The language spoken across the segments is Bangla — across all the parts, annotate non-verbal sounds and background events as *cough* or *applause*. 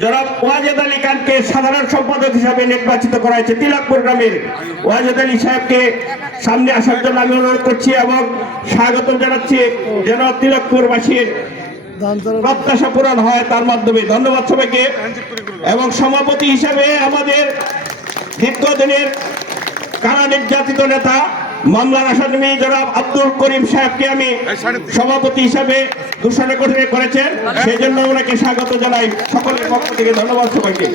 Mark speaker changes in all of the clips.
Speaker 1: জনাব ওয়াজেদ আলী খানকে সাধারণ সম্পাদক হিসাবে নির্বাচিত করা হয়েছে তিলকপুর গ্রামের। ওয়াজেদ আলী সাহেবকে সামনে আসার জন্য আমি অনুরোধ করছি এবং স্বাগত জানাচ্ছি যেন তিলকপুরবাসীর। প্রত্যাশা পূরণ হয় তার মাধ্যমে। ধন্যবাদ সবাইকে। এবং সভাপতি হিসাবে আমাদের দীর্ঘদিনের কারা নির্যাতিত নেতা মামলার আসামি জনাব আব্দুল করিম সাহেবকে আমি সভাপতি হিসাবে ঘোষণা করে করেছেন। সেই জন্য ওনাকে স্বাগত জানাই। সকলের পক্ষ থেকে ধন্যবাদ সবাইকে।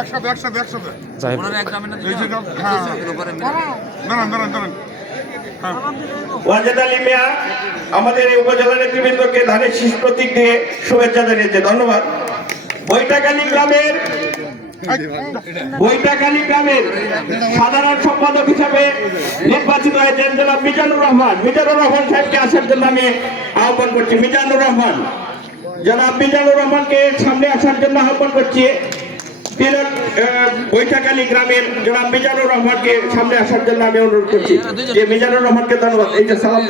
Speaker 2: একসাথে একসাথে একসাথে হ্যাঁ। দাঁড়ান
Speaker 1: ওয়াজেদ আলী মিয়া আমাদের এই উপজেলা নেতৃবৃন্দকে ধানের শীষ প্রতীক দিয়ে শুভেচ্ছা জানিয়েছে। ধন্যবাদ। বৈটাকালী গ্রামের বৈটাকালী গ্রামের সাধারণ সম্পাদক হিসাবে নির্বাচিত হয়েছেন জনাব মিজানুর রহমান। মিজানুর রহমান সাহেবকে আসার জন্য আমি আহ্বান করছি। মিজানুর রহমান, জনাব মিজানুর রহমানকে সামনে আসার জন্য আহ্বান করছি। তিলক বৈঠাকালী গ্রামের জনাব মিজানুর রহমানকে সামনে আসার জন্য আমি অনুরোধ করছি। যে মিজানুর রহমানকে ধন্যবাদ। এই যে সালাম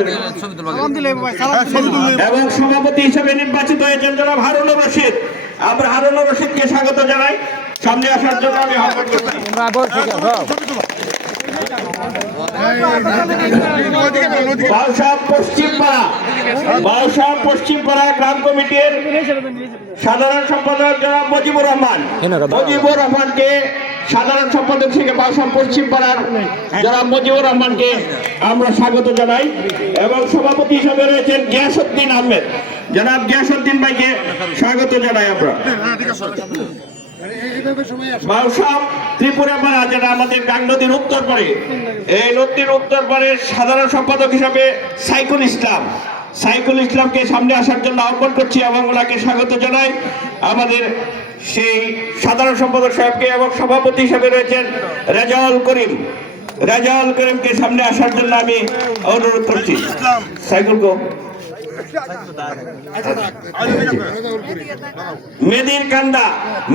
Speaker 1: এবং সভাপতি হিসেবে নির্বাচিত হয়েছেন জনাব হারুনুর রশিদ। আমরা হারুনুর রশিদকে স্বাগত জানাই। সামনে আসার জন্য আমি আহ্বান করছি। গ্রাম কমিটির সাধারণ সম্পাদক জনাব মজিবুর রহমান। মজিবুর রহমানকে সাধারণ সম্পাদক থেকে বাউসা পশ্চিম পাড়ার জনাব মজিবুর রহমানকে আমরা স্বাগত জানাই এবং সভাপতি হিসাবে রয়েছেন গিয়াসুদ্দিন আহমেদ। জনাব গিয়াসুদ্দিন ভাইকে স্বাগত জানাই আমরা।
Speaker 2: হ্যাঁ ঠিক
Speaker 1: ত্রিপুরা পাড়া যেটা আমাদের গাং নদীর উত্তর পারে এই নদীর উত্তর পারে সাধারণ সম্পাদক হিসাবে সাইকুল ইসলাম। সাইকুল ইসলামকে সামনে আসার জন্য আহ্বান করছি এবং ওনাকে স্বাগত জানাই। আমাদের সেই সাধারণ সম্পাদক সাহেবকে এবং সভাপতি হিসাবে রয়েছেন রেজাউল করিম। রেজাউল করিমকে সামনে আসার জন্য আমি অনুরোধ করছি। সাইকুল কো। মেদির কান্দা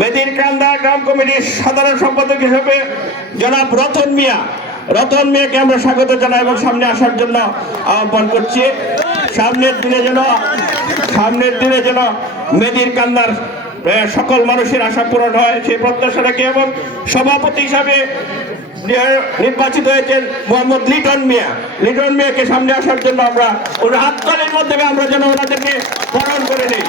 Speaker 1: মেদির কান্দা গ্রাম কমিটির সাধারণ সম্পাদক হিসেবে জনাব রতন মিয়া। রতন মিয়াকে আমরা স্বাগত জানাই এবং সামনে আসার জন্য আহ্বান করছি। সামনের দিনে যেন, সামনের দিনে যেন মেদির কান্দার সকল মানুষের আশা পূরণ হয়, সেই প্রত্যাশা রাখি এবং সভাপতি হিসাবে নির্বাচিত হয়েছেন মোহাম্মদ লিটন মিয়া। লিটন মিয়াকে সামনে আসার জন্য আমরা ওনার হাততালির মাধ্যমে আমরা যেন ওনাদেরকে বরণ করে নিই।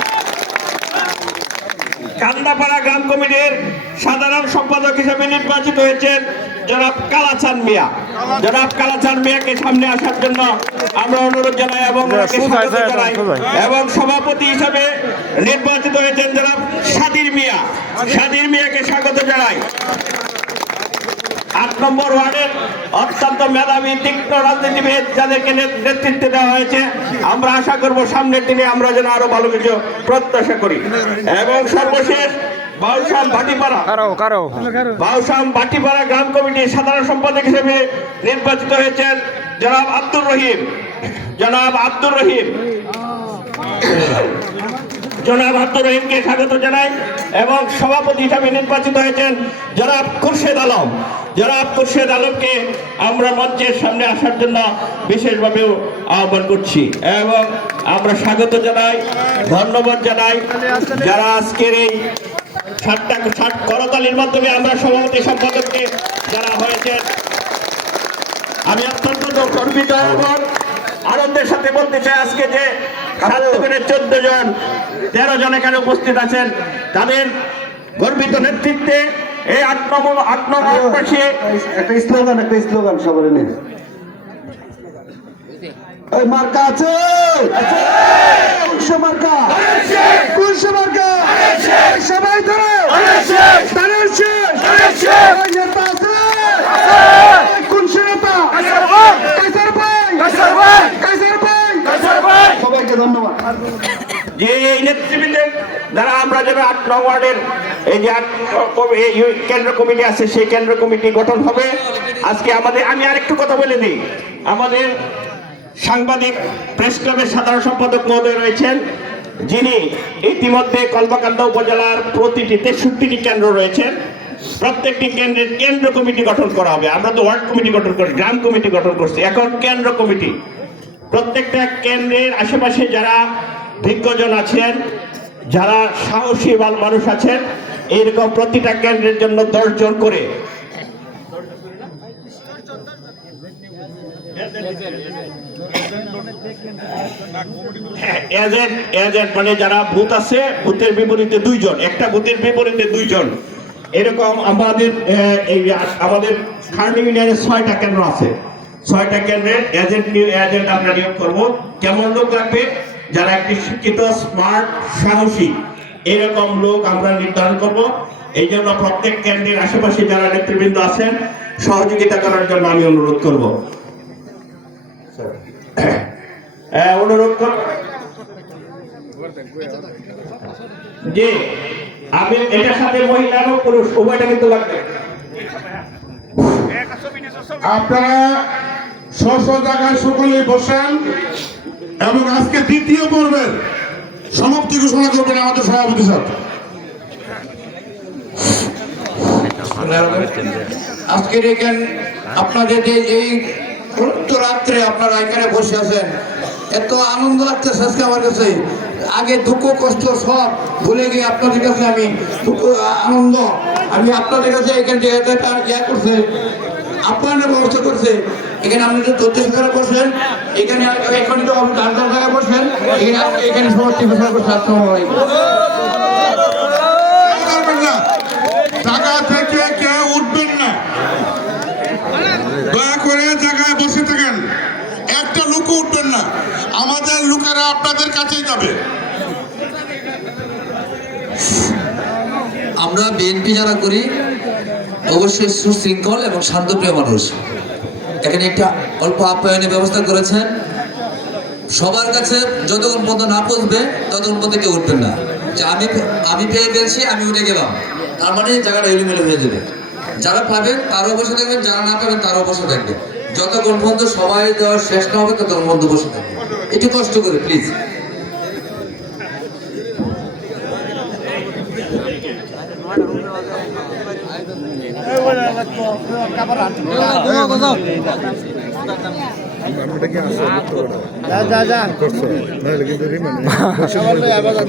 Speaker 1: কান্দাপাড়া গ্রাম কমিটির সাধারণ সম্পাদক হিসেবে নির্বাচিত হয়েছেন জনাব কালাচান মিয়া। জনাব কালাচান মিয়াকে সামনে আসার জন্য আমরা অনুরোধ জানাই এবং স্বাগত জানাই এবং সভাপতি হিসেবে নির্বাচিত হয়েছেন জনাব সাদির মিয়া। সাদির মিয়াকে স্বাগত জানাই। আট নম্বর ওয়ার্ডের অত্যন্ত মেধাবী তীক্ষ্ণ রাজনীতিবিদ যাদেরকে নেতৃত্ব দেওয়া হয়েছে। আমরা আশা করব সামনের দিনে আমরা যেন আরও ভালো কিছু প্রত্যাশা করি। এবং সর্বশেষ বাউসাম ভাটিপাড়া।
Speaker 3: কারও কারও।
Speaker 1: বাউসাম ভাটিপাড়া গ্রাম কমিটির সাধারণ সম্পাদক হিসেবে নির্বাচিত হয়েছেন জনাব আব্দুর রহিম। জনাব আব্দুর রহিম। জনাব আব্দুর রহিমকে স্বাগত জানাই এবং সভাপতি হিসাবে নির্বাচিত হয়েছেন জনাব খুরশেদ আলম। জনাব খুরশেদ আলমকে আমরা মঞ্চের সামনে আসার জন্য বিশেষভাবে আহ্বান করছি। এবং আমরা স্বাগত জানাই, ধন্যবাদ জানাই যারা আজকের এই ষাটটা ষাট করতালির মাধ্যমে আমরা সভাপতি সম্পাদককে যারা হয়েছেন। আমি অত্যন্ত গর্বিত এবং আনন্দের সাথে বলতে চাই আজকে যে সাত চোদ্দ জন, তেরো জন এখানে উপস্থিত আছেন, তাদের গর্বিত নেতৃত্বে এই আট নম্বর আট নম্বর পাশে
Speaker 4: একটা স্লোগান একটা স্লোগান সবার নিয়ে ওই মার্কা আছে? মার্কা। কোনশো মার্কা। সবাই ধরো। ধানের শেষ। ওই নেতা আছে? ওই নেতা। কাইসার ভাই। কাইসার ভাই। সবাইকে ধন্যবাদ।
Speaker 1: যে এই নেতৃবৃন্দের দ্বারা আমরা যেন আট নং ওয়ার্ডের এই যে কেন্দ্র কমিটি আছে, সেই কেন্দ্র কমিটি গঠন হবে। আজকে আমাদের আমি আরেকটু কথা বলে দিই। আমাদের সাংবাদিক প্রেস ক্লাবের সাধারণ সম্পাদক মহোদয় রয়েছেন। যিনি ইতিমধ্যে কলমাকান্দা উপজেলার প্রতিটি তেষট্টিটি কেন্দ্র রয়েছেন। প্রত্যেকটি কেন্দ্রের কেন্দ্র কমিটি গঠন করা হবে। আমরা তো ওয়ার্ড কমিটি গঠন করি গ্রাম কমিটি গঠন করছি। এখন কেন্দ্র কমিটি। প্রত্যেকটা কেন্দ্রের আশেপাশে যারা বিজ্ঞজন আছেন, যারা সাহসী মানুষ আছেন এইরকম প্রতিটা কেন্দ্রের জন্য দশজন করে। এজেন্ট এজেন্ট মানে যারা বুথ আছে, বুথের বিপরীতে দুইজন। একটা বুথের বিপরীতে দুইজন। এরকম আমাদের এই আমাদের ফার্মিং ইউনিয়নে ছয়টা কেন্দ্র আছে। ছয়টা কেন্দ্রের এজেন্ট এজেন্ট আমরা নিয়োগ করব। কেমন লোক লাগবে? যারা একটি শিক্ষিত, স্মার্ট, সাহসী এরকম লোক আমরা নির্ধারণ করব। এই জন্য প্রত্যেক কেন্দ্রের আশেপাশে যারা নেতৃবৃন্দ আছেন সহযোগিতা করার জন্য আমি অনুরোধ করব। *coughs* হ্যাঁ, অনুরোধ কর। জি আমি এটার সাথে মহিলা এবং পুরুষ উভয়টা কিন্তু লাগবে।
Speaker 2: আপনারা স্ব জায়গায় সকলেই বসেন এবং আজকে দ্বিতীয় পর্বের সমাপ্তি ঘোষণা করবেন আমাদের সভাপতি স্যার।
Speaker 3: আজকের এখানে আপনাদের যে এই অনন্ত রাত্রে আপনারা এখানে বসে আছেন, এত আনন্দ লাগতেছে আজকে আমার কাছে। আগে দুঃখ, কষ্ট সব ভুলে গিয়ে আপনাদের কাছে আমি দুঃখ, আনন্দ, আমি আপনাদের কাছে এখানে যে ইয়া করছে আপনারা ব্যবস্থা করছে। এখানে আপনি তো তথ্য সহকারে বসেন এখানে এখন তো আপনি ডান জায়গায় বসেন এখানে এখানে
Speaker 2: জায়গা থেকে কেউ উঠবেন না। দয়া করে জায়গায় বসে থাকেন। একটা লোকও উঠবেন না। আমাদের লোকেরা আপনাদের কাছেই যাবে।
Speaker 5: আমরা বিএনপি যারা করি অবশ্যই সুশৃঙ্খল এবং শান্তপ্রিয় মানুষ। এখানে একটা অল্প আপ্যায়নের ব্যবস্থা করেছেন। সবার কাছে যতক্ষণ পর্যন্ত না পৌঁছবে, ততক্ষণ পর্যন্ত কেউ উঠবেন না। যে আমি আমি পেয়ে ফেলছি, আমি উঠে গেলাম। তার মানে জায়গাটা এলোমেলো হয়ে যাবে। যারা পাবেন, তারও বসে থাকবেন, যারা না পাবেন, তারও বসে থাকবে। যতক্ষণ পর্যন্ত সবাই দেওয়ার শেষ না হবে, ততক্ষণ পর্যন্ত বসে থাকবে। একটু কষ্ট করে প্লিজ
Speaker 6: যা যা যা